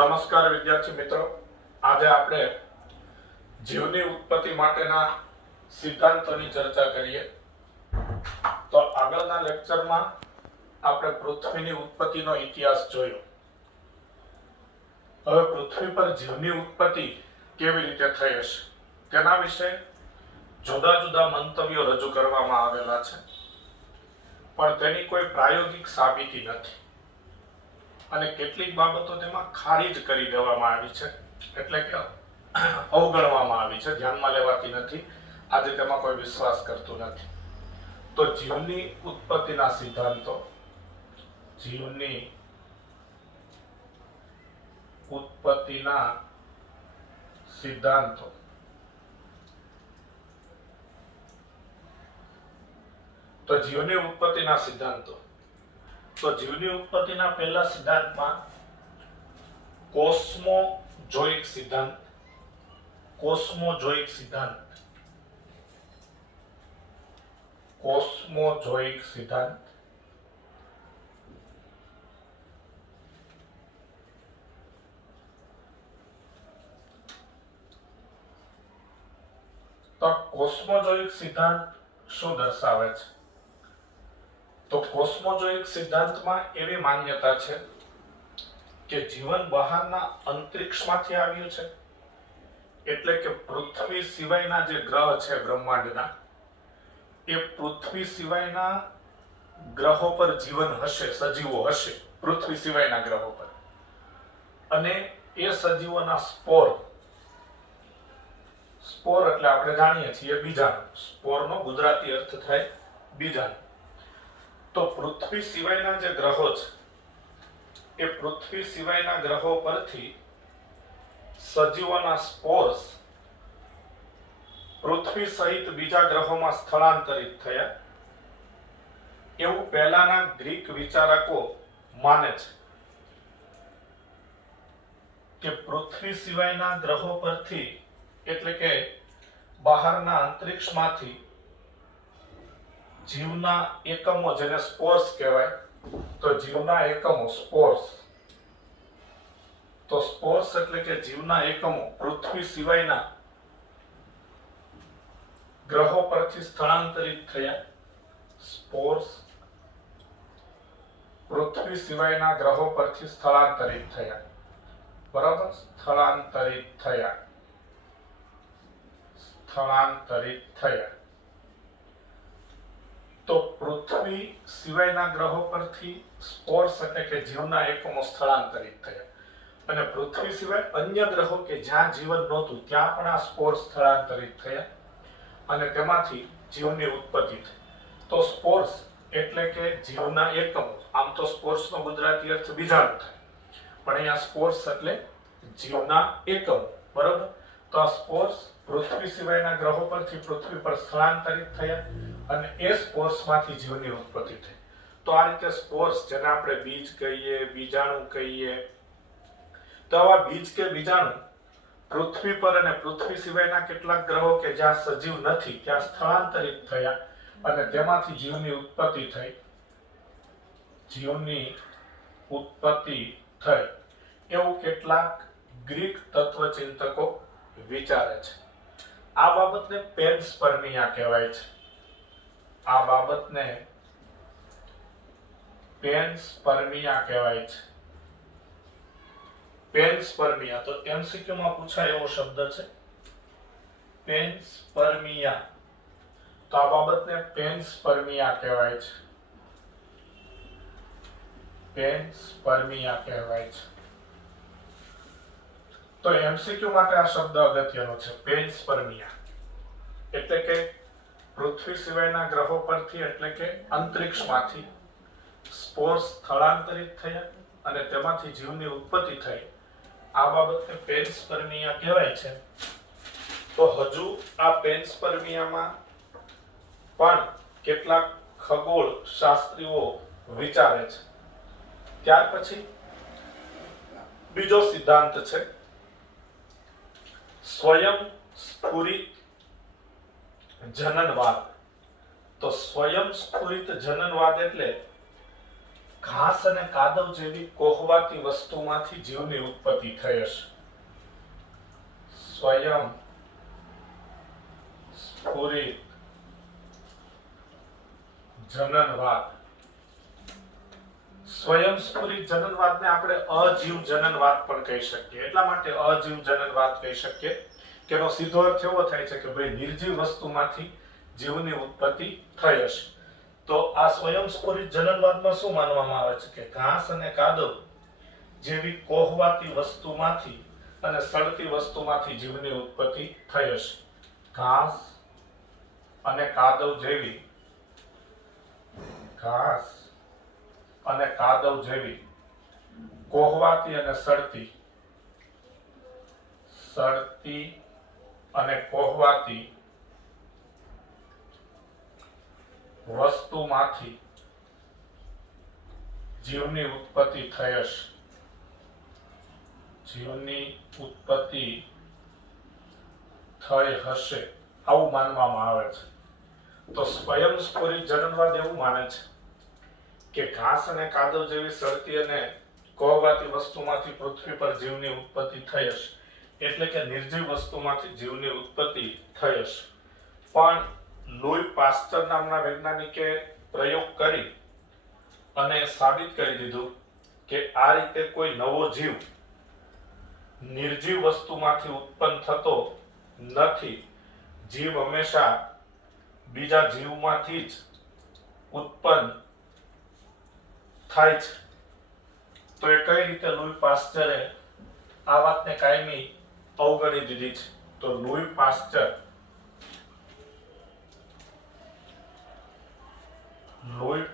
નમસ્કાર વિદ્યાર્થી મિત્રો, આજે આપણે જીવની ઉત્પત્તિ માટેના સિદ્ધાંતોની ચર્ચા કરીએ. તો આગળના લેક્ચરમાં આપણે પૃથ્વીની ઉત્પત્તિનો ઇતિહાસ જોયો. હવે પૃથ્વી પર જીવની ઉત્પત્તિ કેવી રીતે થઈ હશે તેના વિશે જુદા જુદા મંતવ્યો રજૂ કરવામાં આવેલા છે, પણ તેની કોઈ પ્રાયોગિક સાબિતી નથી અને કેટલીક બાબતો તેમાં ખારીજ કરી દેવામાં આવી છે, એટલે કે અવગણવામાં આવી છે, ધ્યાનમાં લેવાતી નથી. આજે તેમાં કોઈ વિશ્વાસ કરતું નથી. તો જીવની ઉત્પત્તિના સિદ્ધાંતો, જીવની ઉત્પત્તિના સિદ્ધાંતો. તો જીવની ઉત્પત્તિના સિદ્ધાંતો. તો જીવની ઉત્પત્તિના પહેલા સિદ્ધાંતમાં કોસ્મોજોઇક સિદ્ધાંત, કોસ્મોજોઇક સિદ્ધાંત, કોસ્મોજોઇક સિદ્ધાંત. તો કોસ્મોજોઇક સિદ્ધાંત શું દર્શાવે છે? તો કોસ્મોજોઇક સિદ્ધાંતમાં એવી માન્યતા છે કે જીવન બહારના અંતરિક્ષમાંથી આવ્યું છે, એટલે કે પૃથ્વી સિવાયના જે ગ્રહ છે બ્રહ્માંડના, એ પૃથ્વી સિવાયના ગ્રહો પર જીવન હશે, સજીવો હશે પૃથ્વી સિવાયના ગ્રહો પર, અને એ સજીવોના સ્પોર, સ્પોર એટલે આપણે જાણીએ છીએ બીજાણુ, સ્પોરનો ગુજરાતી અર્થ થાય બીજાણુ. તો પૃથ્વી સિવાયના જે ગ્રહો છે એ પૃથ્વી સિવાયના ગ્રહો પરથી સજીવોના સ્પોર્સ પૃથ્વી સહિત બીજા ગ્રહોમાં સ્થળાંતરિત થયા, એવું પહેલાના ગ્રીક વિચારકો માને છે કે પૃથ્વી સિવાયના ગ્રહો પરથી, એટલે કે બહારના અંતરિક્ષમાંથી જીવના એકમો, જેને સ્પોર્સ કહેવાય, તો જીવના એકમો સ્પોર્સ, તો સ્પોર્સ એટલે કે જીવના એકમો પૃથ્વી સિવાયના ગ્રહો પરથી સ્થળાંતરિત થયા. સ્પોર્સ પૃથ્વી સિવાયના ગ્રહો પરથી સ્થળાંતરિત થયા, બરાબર, સ્થળાંતરિત થયા, સ્થળાંતરિત થયા. તો પૃથ્વી સિવાયના ગ્રહો પરથી સ્પોર્સ એટલે કે જીવના એકમો સ્થળાંતરિત થયા, અને પૃથ્વી સિવાય અન્ય ગ્રહો કે જ્યાં જીવન નહોતું ત્યાં પણ આ સ્પોર્સ સ્થળાંતરિત થયા, અને તેમાંથી જીવની ઉત્પત્તિ થઈ. તો સ્પોર્સ એટલે કે જીવના એકમો, આમ તો સ્પોર્સનો ગુજરાતી અર્થ બીજાણુ થાય, પણ અહીંયા સ્પોર્સ એટલે જીવના એકમો, બરાબર. તો આ સ્પોર્સ પૃથ્વી સિવાયના ગ્રહો પરથી પૃથ્વી પર સ્થળાંતરિત થયા, અને એ સ્પોર્સમાંથી જીવની ઉત્પત્તિ થઈ. તો આ રીતે સ્પોર્સ, જેને આપણે બીજ કહીએ, બીજાણુ કહીએ, તો આવા બીજ કે બીજાણુ પૃથ્વી પર અને પૃથ્વી સિવાયના કેટલાક ગ્રહો કે જ્યાં સજીવ નથી ત્યાં સ્થળાંતરિત થયા, અને તેમાંથી જીવની ઉત્પત્તિ થઈ, જીવની ઉત્પત્તિ થઈ, એવું કેટલાક ગ્રીક તત્વચિંતકો વિચારે છે. આ બાબતને પેન્સપર્મિયા કહેવાય છે. આ બાબતને પેન્સપર્મિયા કહેવાય છે. પેન્સપર્મિયા, તો એમસીક્યુ માં પૂછાય એવો શબ્દ છે પેન્સપર્મિયા. તો આ બાબતને પેન્સપર્મિયા કહેવાય છે, પેન્સપર્મિયા કહેવાય છે. તો એમસીક્યુ માટે આ શબ્દ અગત્યનો છે, પેન્સપર્મિયા. એટલે કે પૃથ્વી સિવાયના ગ્રહો પરથી, એટલે કે અંતરિક્ષમાંથી સ્પોર્સ સ્થળાંતરિત થયા અને તેમાંથી જીવની ઉત્પત્તિ થઈ. આ બાબતને પેન્સપર્મિયા કહેવાય છે. તો હજુ આ પેન્સપર્મિયામાં પણ કેટલાક ખગોળ શાસ્ત્રીઓ વિચારે છે. ત્યાર પછી બીજો સિદ્ધાંત છે સ્વયંસ્ફુરિત જનનવાદ. તો સ્વયંસ્ફુરિત જનનવાદ એટલે ઘાસ અને કાદવ જેવી કોહવાતી વસ્તુમાંથી જીવની ઉત્પત્તિ થઈ હશે. સ્વયં સ્ફુરિત જનનવાદ. સ્વયંસ્ફુરિત જનનવાદને આપણે અજીવ જનનવાદ પણ કહી શકીએ. એટલા માટે અજીવ જનનવાદ કહી શકીએ કે એનો સીધો અર્થ એવો થાય છે કે ભાઈ નિર્જીવ વસ્તુમાંથી જીવની ઉત્પત્તિ થઈ હશે. તો આ સ્વયંસ્ફુરિત જનનવાદમાં શું માનવામાં આવે છે કે ઘાસ અને કાદવ જેવી કોહવાતી વસ્તુમાંથી અને સડતી વસ્તુમાંથી જીવની ઉત્પત્તિ થઈ હશે. ઘાસ અને કાદવ જેવી કોહવાતી અને સડતી અને કોહવાતી વસ્તુમાંથી જીવની ઉત્પત્તિ થઈ હશે. આવું માનવામાં આવે છે. તો સ્વયંસ્ફુરિત જનનવાદ એવું માને છે કે ઘાસ અને કાદવ જેવી સડતી અને કોહવાતી વસ્તુમાંથી પૃથ્વી પર જીવની ઉત્પત્તિ થઈ હશે. એટલે કે નિર્જીવ વસ્તુમાંથી જીવની ઉત્પત્તિ થઈ હશે. પણ લૂઈ પાસ્ટર નામના વૈજ્ઞાનિકે પ્રયોગ કરી અને સાબિત કરી દીધું કે આ રીતે કોઈ નવો જીવ નિર્જીવ વસ્તુમાંથી ઉત્પન્ન થતો નથી. જીવ હંમેશા બીજા જીવમાંથી જ ઉત્પન્ન થાય છે. તો એ કઈ રીતે લૂઈ પાસ્ચરે આ વાતને કાયમી અવગણી દીધી છે? તો લૂઈ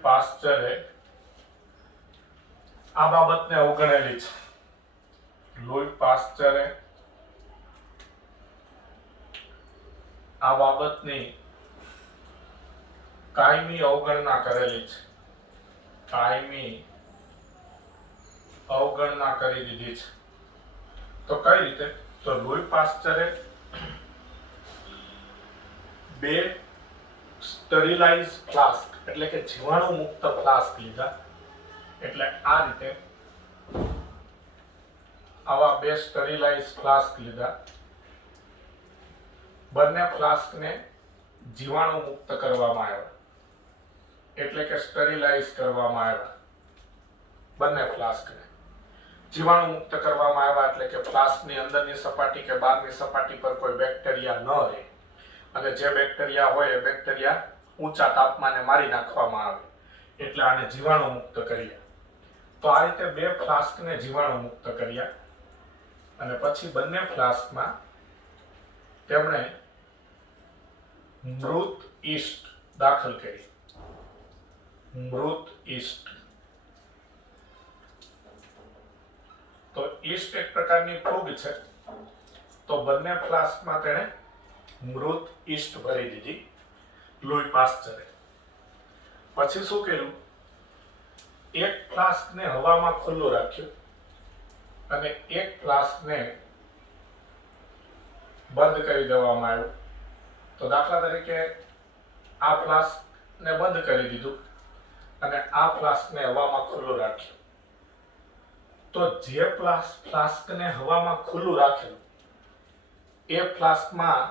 પાસ્ચરે આ બાબતને અવગણેલી છે. લૂઈ પાસ્ચરે આ બાબતની કાયમી અવગણના કરેલી છે. અવગણના કરી દીધી છે. તો કઈ રીતે? તો લૂઈ પાસ્ચરે બે સ્ટરીલાઇઝ ફ્લાસ્ક એટલે કે જીવાણુ મુક્ત ફ્લાસ્ક લીધા. એટલે આ રીતે આવા બે સ્ટરીલાઇઝ ફ્લાસ્ક લીધા. બંને ફ્લાસ્કને જીવાણુ મુક્ત કરવામાં આવ્યા. એટલે કે સ્ટરીલાઇઝ કરવામાં આવ્યા. બંને ફ્લાસ્કને જીવાણુ મુક્ત કરવામાં આવ્યા. એટલે કે ફ્લાસ્કની અંદરની સપાટી કે બહારની સપાટી પર કોઈ બેક્ટેરિયા ન રહે અને જે બેક્ટેરિયા હોય એ બેક્ટેરિયા ઊંચા તાપમાને મારી નાખવામાં આવે. એટલે આને જીવાણુ મુક્ત કર્યા. તો આ રીતે બે ફ્લાસ્કને જીવાણુ મુક્ત કર્યા અને પછી બંને ફ્લાસ્કમાં તેમણે મૃત ઈસ્ટ દાખલ કરી. તો ઈસ્ટ એક પ્રકારની ફૂગ છે. તો બંને ફ્લાસ્કમાં તેણે મૃત ઈસ્ટ ભરી દીધી લૂઈ પાસ્ચરે. પછી શું કર્યું? એક ફ્લાસ્કને હવામાં ખુલ્લું રાખ્યું અને એક ફ્લાસ્કને બંધ કરી દેવામાં આવ્યું. તો દાખલા તરીકે આ ફ્લાસ્કને બંધ કરી દીધું અને આ ફ્લાસ્કને હવામાં ખુલ્લું રાખ્યું. તો જે ફ્લાસ્કને હવામાં ખુલ્લું રાખેલું એ ફ્લાસ્કમાં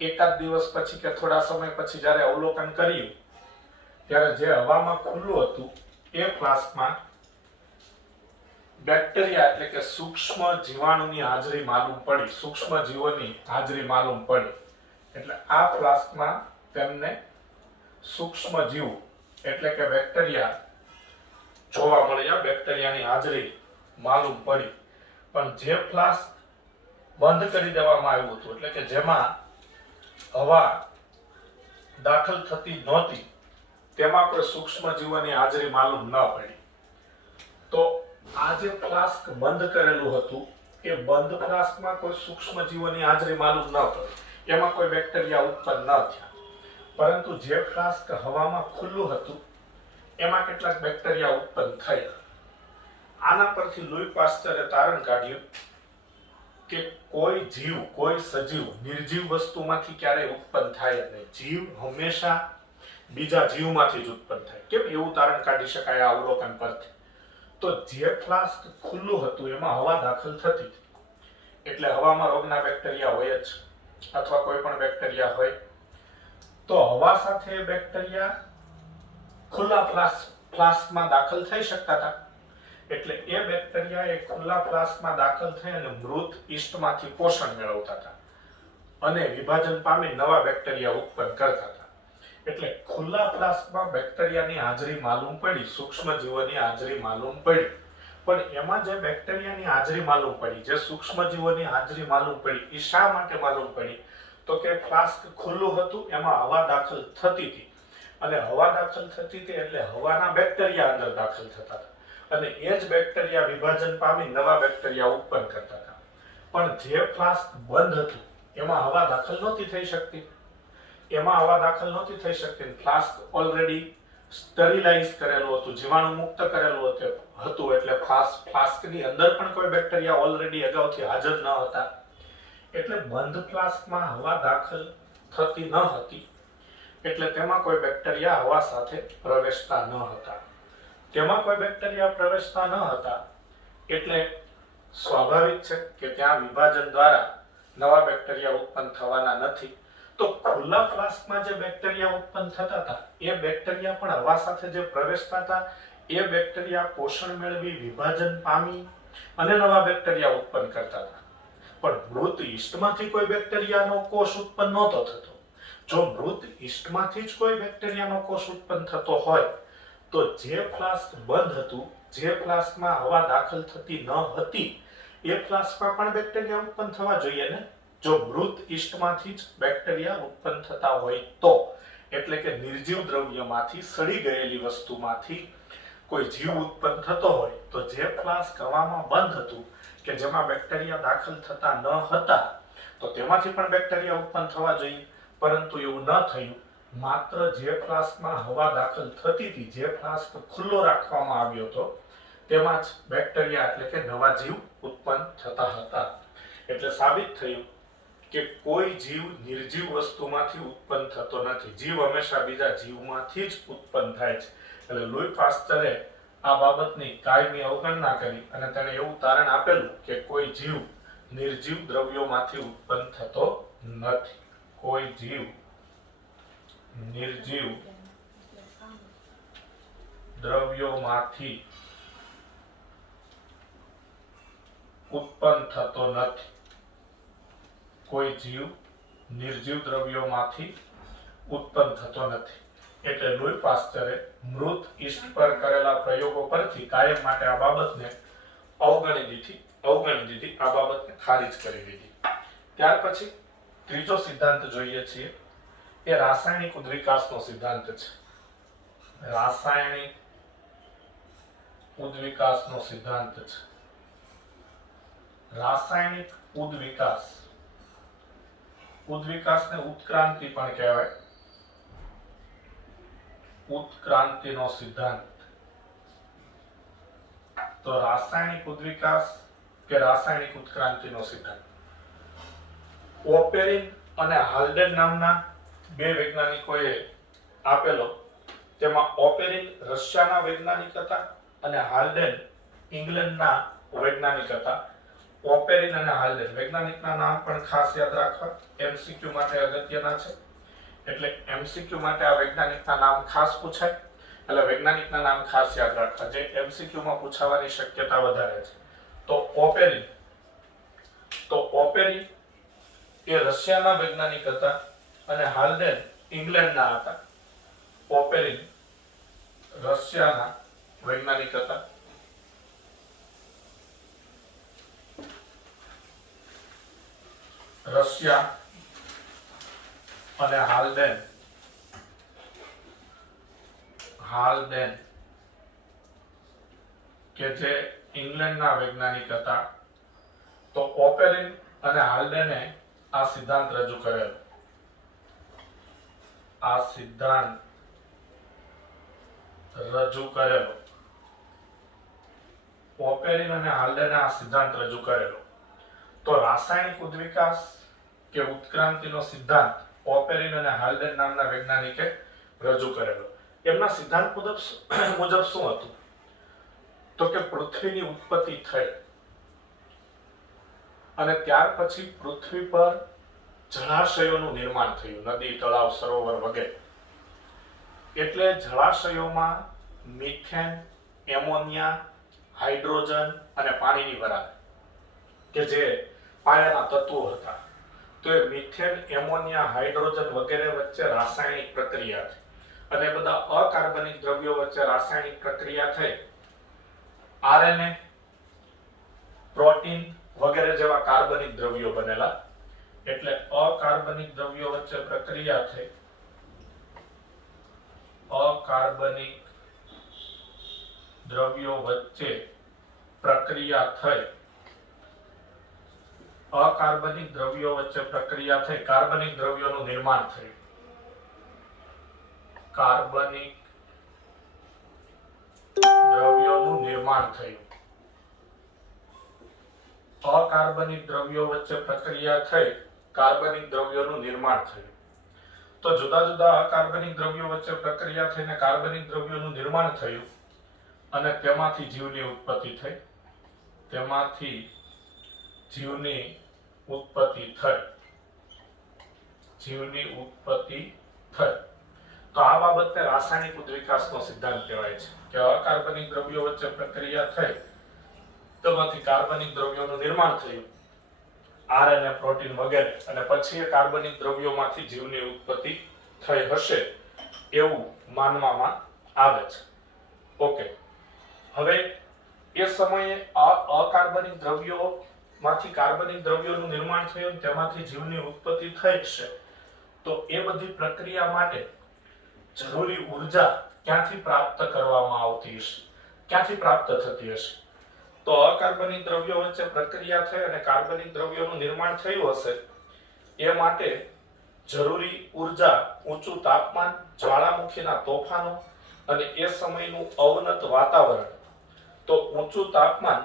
એકાદ દિવસ પછી કે થોડા સમય પછી જ્યારે અવલોકન કર્યું ત્યારે જે હવામાં ખુલ્લું હતું એ ફ્લાસ્કમાં બેક્ટેરિયા એટલે કે સૂક્ષ્મ જીવાણુની હાજરી માલુમ પડી. સૂક્ષ્મ જીવોની હાજરી માલુમ પડી. એટલે આ ફ્લાસ્કમાં તેમને સૂક્ષ્મ જીવ એટલે કે બેક્ટેરિયા જોવા મળ્યા. બેક્ટેરિયાની હાજરી માલુમ પડી. પણ જે ફ્લાસ્ક બંધ કરી દેવામાં આવ્યું હતું એટલે કે જેમાં હવા દાખલ થતી નહોતી તેમાં કોઈ સૂક્ષ્મ જીવોની હાજરી માલુમ ન પડી. તો આ જે ફ્લાસ્ક બંધ કરેલું હતું એ બંધ ફ્લાસ્કમાં કોઈ સૂક્ષ્મ જીવોની હાજરી માલુમ ન પડી. એમાં કોઈ બેક્ટેરિયા ઉત્પન્ન ન થયા. પરંતુ જે ફ્લાસ્ક હવામાં ખુલ્લું હતું એમાં કેટલાક બેક્ટેરિયા ઉત્પન્ન થયા. આના પરથી લૂઈ પાસ્ચરે તારણ કાઢ્યું કે કોઈ જીવ, કોઈ સજીવ નિર્જીવ વસ્તુમાંથી ક્યારેય ઉત્પન્ન થાય નહીં. જીવ હંમેશા બીજા જીવમાંથી જ ઉત્પન્ન થાય. કેમ એવું તારણ કાઢી શકાય આ અવલોકન પરથી? તો જે ફ્લાસ્ક ખુલ્લું હતું એમાં હવા દાખલ થતી એટલે હવામાં રોગના બેક્ટેરિયા હોય જ અથવા કોઈ પણ બેક્ટેરિયા હોય તો હવા સાથે બેક્ટેરિયા ખુલ્લા ફ્લાસ્કમાં દાખલ થઈ શકતા હતા એટલે એ બેક્ટેરિયા એ ખુલ્લા ફ્લાસ્કમાં દાખલ થઈ અને મૃત ઈસ્ટમાંથી પોષણ મેળવતા હતા અને વિભાજન પામી નવા બેક્ટેરિયા ઉત્પન્ન કરતા હતા એટલે ખુલ્લા ફ્લાસ્કમાં બેક્ટેરિયાની હાજરી માલુમ પડી સૂક્ષ્મજીવોની હાજરી માલુમ પડી પણ એમાં જે બેક્ટેરિયાની હાજરી માલુમ પડી જે સૂક્ષ્મજીવોની હાજરી માલુમ પડી એ શા માટે માલુમ પડી તો કે ફ્લાસ્ક ખુલ્લું હતું એમાં હવા દાખલ થતી હતી અને હવા દાખલ થતી હતી એટલે હવાના બેક્ટેરિયા અંદર દાખલ થતા હતા અને એ જ બેક્ટેરિયા વિભાજન પામી નવા બેક્ટેરિયા ઉત્પન્ન કરતા હતા પણ જે ફ્લાસ્ક બંધ હતું એમાં હવા દાખલ નહોતી થઈ શકતી ફ્લાસ્ક ઓલરેડી સ્ટરીલાઇઝ કરેલું હતું જીવાણુ મુક્ત કરેલું હતું એટલે ફ્લાસ્કની અંદર પણ કોઈ બેક્ટેરિયા ઓલરેડી અગાઉથી હાજર ન હતા એટલે બંધ ફ્લાસ્કમાં હવા દાખલ થતી ન હતી એટલે તેમાં કોઈ બેક્ટેરિયા હવા સાથે પ્રવેશતા ન હતા એટલે સ્વાભાવિક છે કે ત્યાં વિભાજન દ્વારા નવા બેક્ટેરિયા ઉત્પન્ન થવાના નથી તો ખુલ્લા ફ્લાસ્કમાં જે બેક્ટેરિયા ઉત્પન્ન થતા હતા એ બેક્ટેરિયા પણ હવા સાથે જે પ્રવેશતા હતા એ બેક્ટેરિયા પોષણ મેળવી વિભાજન પામી અને નવા બેક્ટેરિયા ઉત્પન્ન કરતા હતા પણ મૃત ઈસ્ટમાંથી કોઈ બેક્ટેરિયાનો કોષ ઉત્પન્ન નહોતો થતો જો મૃત ઈસ્ટમાંથી જ કોઈ બેક્ટેરિયાનો કોષ ઉત્પન્ન થતો હોય તો જે ફ્લાસ્ક બંધ હતું જે ફ્લાસ્કમાં હવા દાખલ થતી ન હતી એ ફ્લાસ્કમાં પણ બેક્ટેરિયા ઉત્પન્ન થવા જોઈએ ને જો મૃત ઈસ્ટમાંથી જ બેક્ટેરિયા ઉત્પન્ન થતા હોય તો એટલે કે નિર્જીવ દ્રવ્યમાંથી સડી ગયેલી વસ્તુમાંથી કોઈ જીવ ઉત્પન્ન થતો હોય તો જે ફ્લાસ્ક હવામાં બંધ હતું કે જેમાં બેક્ટેરિયા દાખલ થતા ન હતા તો તેમાંથી પણ બેક્ટેરિયા ઉત્પન્ન થવા જોઈએ પરંતુ એવું ન થયું માત્ર જે ફ્લાસ્કમાં હવા દાખલ થતી હતી જે ફ્લાસ્ક ખુલ્લો રાખવામાં આવ્યો હતો તેમાં જ બેક્ટેરિયા એટલે કે નવા જીવ ઉત્પન્ન થતા હતા એટલે સાબિત થયું કે કોઈ જીવ નિર્જીવ વસ્તુમાંથી ઉત્પન્ન થતો નથી જીવ હંમેશા બીજા જીવમાંથી જ ઉત્પન્ન થાય છે એટલે લુઈ પાસ્ચરે આ બાબતની કાયમી અવગણના કરી અને તેણે એવું તારણ આપેલું કે કોઈ જીવ નિર્જીવ દ્રવ્યોમાંથી ઉત્પન્ન થતો નથી કોઈ જીવ નિર્જીવ દ્રવ્યોમાંથી ઉત્પન્ન થતો નથી કોઈ જીવ નિર્જીવ દ્રવ્યોમાંથી ઉત્પન્ન થતો નથી એટલે લુઈ પાસ્ચરે મૃત ઈસ્ટ પર કરેલા પ્રયોગો પરથી કાયમ માટે આ બાબતને અવગણી દીધી આ બાબતને ખારીજ કરી દીધી ત્યાર પછી ત્રીજો સિદ્ધાંત જોઈએ છીએ એ રાસાયણિક ઉદ્વિકાસનો સિદ્ધાંત છે રાસાયણિક ઉદ્વિકાસનો સિદ્ધાંત છે રાસાયણિક ઉદ્વિકાસને ઉત્ક્રાંતિ પણ કહેવાય ઉત્ક્રાંતિનો સિદ્ધાંત તો રાસાયણિક ઉદ્વિકાસ કે રાસાયણિક ઉત્ક્રાંતિનો સિદ્ધાંત ઓપેરિન અને હાલ્ડેન નામના બે વૈજ્ઞાનિકોએ આપેલો તેમાં ઓપેરિન રશિયાના વૈજ્ઞાનિક હતા અને હાલ્ડેન ઇંગ્લેન્ડના વૈજ્ઞાનિક હતા ઓપેરિન અને હાલ્ડેન વૈજ્ઞાનિકના નામ પણ ખાસ યાદ રાખવા એમસીક્યુ માટે અગત્યના છે એટલે એમસીક્યુ માટે આ વૈજ્ઞાનિકના નામ ખાસ પૂછાય એટલે વૈજ્ઞાનિકના નામ ખાસ યાદ રાખવા જે એમસીક્યુમાં પૂછાવાની શક્યતા વધારે છે તો ઓપેરિન એ રશિયાના વૈજ્ઞાનિક હતા અને હાલ્ડેન ઇંગ્લેન્ડના હતા ઓપેરિન રશિયાના વૈજ્ઞાનિક હતા રશિયા અને હાલ્ડેન કે જે ઇંગ્લેન્ડના વૈજ્ઞાનિક હતા તો ઓપેરિન અને હાલ્ડેને આ સિદ્ધાંત રજૂ કરેલો ઓપેરિન અને હાલ્ડેને આ સિદ્ધાંત રજૂ કરેલો તો રાસાયણિક ઉદ્વિકાસ કે ઉત્ક્રાંતિનો સિદ્ધાંત ઓપેરિન અને હાલ્ડેન નામના વૈજ્ઞાનિકે રજૂ કરેલો એમના સિદ્ધાંત મુજબ શું હતું તો કે પૃથ્વીની ઉત્પત્તિ થઈ અને ત્યાર પછી પૃથ્વી પર જળાશયોનું નિર્માણ થયું, નદી, તળાવ, સરોવર વગેરે. એટલે જળાશયોમાં મિથેન, એમોનિયા, હાઇડ્રોજન અને પાણીની વરાળ કે જે પાયાના તત્વો હતા, તો એ મિથેન, એમોનિયા, હાઇડ્રોજન વગેરે વચ્ચે રાસાયણિક પ્રક્રિયા થઈ અને બધા અકાર્બનિક દ્રવ્યો વચ્ચે રાસાયણિક પ્રક્રિયા થઈ આરએનએ, પ્રોટીન વગેરે જેવા કાર્બનિક દ્રવ્યો બનેલા. એટલે અકાર્બનિક દ્રવ્યો વચ્ચે પ્રક્રિયા થઈ, અકાર્બનિક દ્રવ્યો વચ્ચે પ્રક્રિયા થઈ, અકાર્બનિક દ્રવ્યો વચ્ચે પ્રક્રિયા થઈ, કાર્બનિક દ્રવ્યોનું નિર્માણ થયું. કાર્બનિક દ્રવ્યોનું નિર્માણ થયું. અકાર્બનિક દ્રવ્યો વચ્ચે પ્રક્રિયા થઈ, કાર્બનિક દ્રવ્યોનું નિર્માણ થયું. તો જુદા જુદા અકાર્બનિક દ્રવ્યો વચ્ચે પ્રક્રિયા થઈને કાર્બનિક દ્રવ્યોનું નિર્માણ થયું અને તેમાંથી જીવની ઉત્પત્તિ થઈ. તેમાંથી જીવની ઉત્પત્તિ થઈ. જીવની ઉત્પત્તિ થઈ. તો આ બાબતને રાસાયણિક ઉદ્વિકાસનો સિદ્ધાંત કહેવાય છે કે અકાર્બનિક દ્રવ્યો વચ્ચે પ્રક્રિયા થઈ, તેમાંથી કાર્બનિક દ્રવ્યોનું નિર્માણ થયું, આરએનએ, પ્રોટીન વગેરે, અને પછી એ કાર્બનિક દ્રવ્યોમાંથી જીવની ઉત્પત્તિ થઈ હશે એવું માનવામાં આવે છે. ઓકે, હવે એ સમયે અકાર્બનિક દ્રવ્યોમાંથી કાર્બનિક દ્રવ્યોનું નિર્માણ થયું, તેમાંથી જીવની ઉત્પત્તિ થઈ હશે. તો એ બધી પ્રક્રિયા માટે જરૂરી ઉર્જા ક્યાંથી પ્રાપ્ત કરવામાં આવતી હશે, ક્યાંથી પ્રાપ્ત થતી હશે? તો અકાર્બનિક દ્રવ્યો વચ્ચે પ્રક્રિયા થઈ અને કાર્બનિક દ્રવ્યોનું નિર્માણ થયું હશે. એ માટે જરૂરી ઉર્જા ઊંચું તાપમાન, જ્વાળામુખીના તોફાનો અને એ સમયનું અવનત વાતાવરણ. તો ઊંચું તાપમાન,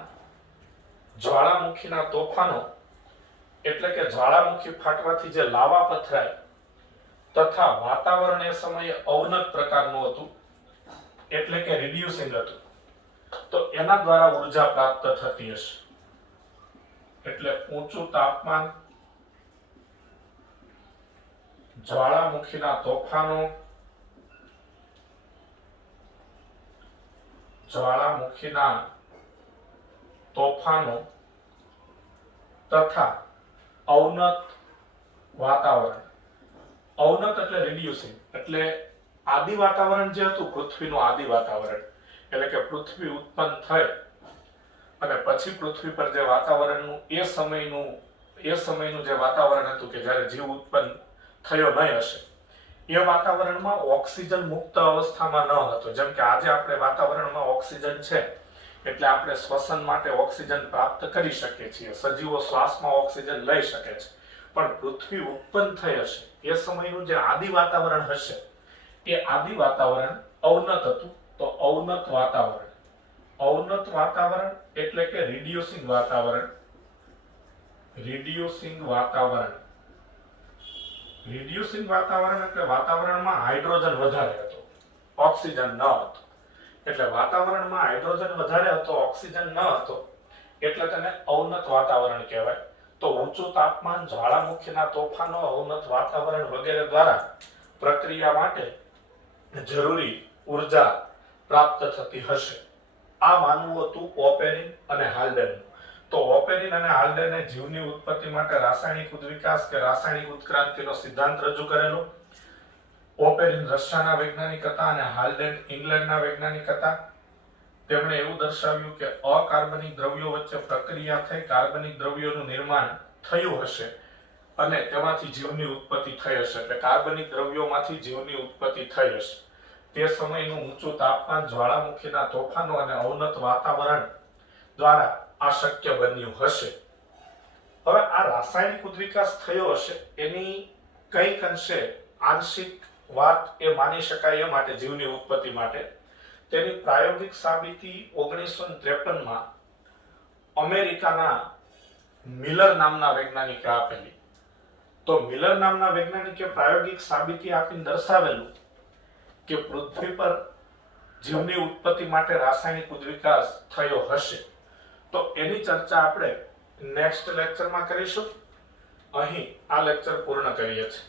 જ્વાળામુખીના તોફાનો એટલે કે જ્વાળામુખી ફાટવાથી જે લાવા પથરાય તથા વાતાવરણ એ સમયે અવનત પ્રકારનું હતું એટલે કે રિડ્યુસિંગ હતું, તો એના દ્વારા ઉર્જા પ્રાપ્ત થતી હશે. એટલે ઊંચું તાપમાન, જ્વાળામુખીના તોફાનો, તથા અવનત વાતાવરણ. અવનત એટલે રિડ્યુસિંગ, એટલે આદિ વાતાવરણ જે હતું, પૃથ્વીનું આદિ વાતાવરણ, એટલે કે પૃથ્વી ઉત્પન્ન થઈ અને પછી પૃથ્વી પર જે વાતાવરણનું એ સમયનું જે વાતાવરણ હતું કે જ્યારે જીવ ઉત્પન્ન થયો નહીં હશે, એ વાતાવરણમાં ઓક્સિજન મુક્ત અવસ્થામાં ન હતો. જેમ કે આજે આપણે વાતાવરણમાં ઓક્સિજન છે એટલે આપણે શ્વસન માટે ઓક્સિજન પ્રાપ્ત કરી શકીએ છીએ, સજીવો શ્વાસમાં ઓક્સિજન લઈ શકે છે. પણ પૃથ્વી ઉત્પન્ન થઈ હશે એ સમયનું જે આદિ વાતાવરણ હશે, એ આદિ વાતાવરણ અવનત હતું. તો અવનત વાતાવરણ એટલે કે રિડ્યુસિંગ વાતાવરણ. રિડ્યુસિંગ વાતાવરણ એટલે વાતાવરણમાં હાઇડ્રોજન વધારે હતો, ઓક્સિજન ન હતો. એટલે વાતાવરણમાં હાઇડ્રોજન વધારે હતો, ઓક્સિજન ન હતો, એટલે તેને અવનત વાતાવરણ કહેવાય. તો ઊંચું તાપમાન, જ્વાળામુખીના તોફાનો, અવનત વાતાવરણ વગેરે દ્વારા પ્રક્રિયા માટે જરૂરી ઉર્જા પ્રાપ્ત થતી હશે. આ માનવું હતું ઓપેરિન અને હાલ્ડેનનું. તો ઓપેરિન અને હાલ્ડેને જીવની ઉત્પત્તિ માટે રાસાયણિક ઉદ્વિકાસ કે રાસાયણિક ઉત્ક્રાંતિનો સિદ્ધાંત રજૂ કરેલો. ઓપેરિન રશિયાના વૈજ્ઞાનિક હતા અને હાલ્ડેન ઇંગ્લેન્ડના વૈજ્ઞાનિક હતા. તેમણે એવું દર્શાવ્યું કે અકાર્બનિક દ્રવ્યો વચ્ચે પ્રક્રિયા થઈ, કાર્બનિક દ્રવ્યોનું નિર્માણ થયું હશે અને તેમાંથી જીવની ઉત્પત્તિ થઈ હશે. એટલે કાર્બનિક દ્રવ્યોમાંથી જીવની ઉત્પત્તિ થઈ હશે. તે સમયનું ઊંચું તાપમાન, જ્વાળામુખીના તોફાનો અને અવનત વાતાવરણ દ્વારા આ શક્ય બન્યું હશે. હવે આ રાસાયણિક ઉદ્વિકાસ થયો હશે એની કંઈક અંશે આંશિક વાત એ માની શકાય એ માટે જીવની ઉત્પત્તિ માટે તેની પ્રાયોગિક સાબિતી 1953માં અમેરિકાના મિલર નામના વૈજ્ઞાનિકે આપેલી. તો મિલર નામના વૈજ્ઞાનિકે પ્રાયોગિક સાબિતી આપીને દર્શાવેલું કે પૃથ્વી પર જીવની ઉત્પત્તિ માટે રાસાયણિક ઉદ્વિકાસ થયો હશે, તો એની ચર્ચા આપણે નેક્સ્ટ લેક્ચરમાં કરીશું. અહીં આ લેક્ચર પૂર્ણ કરીએ છીએ.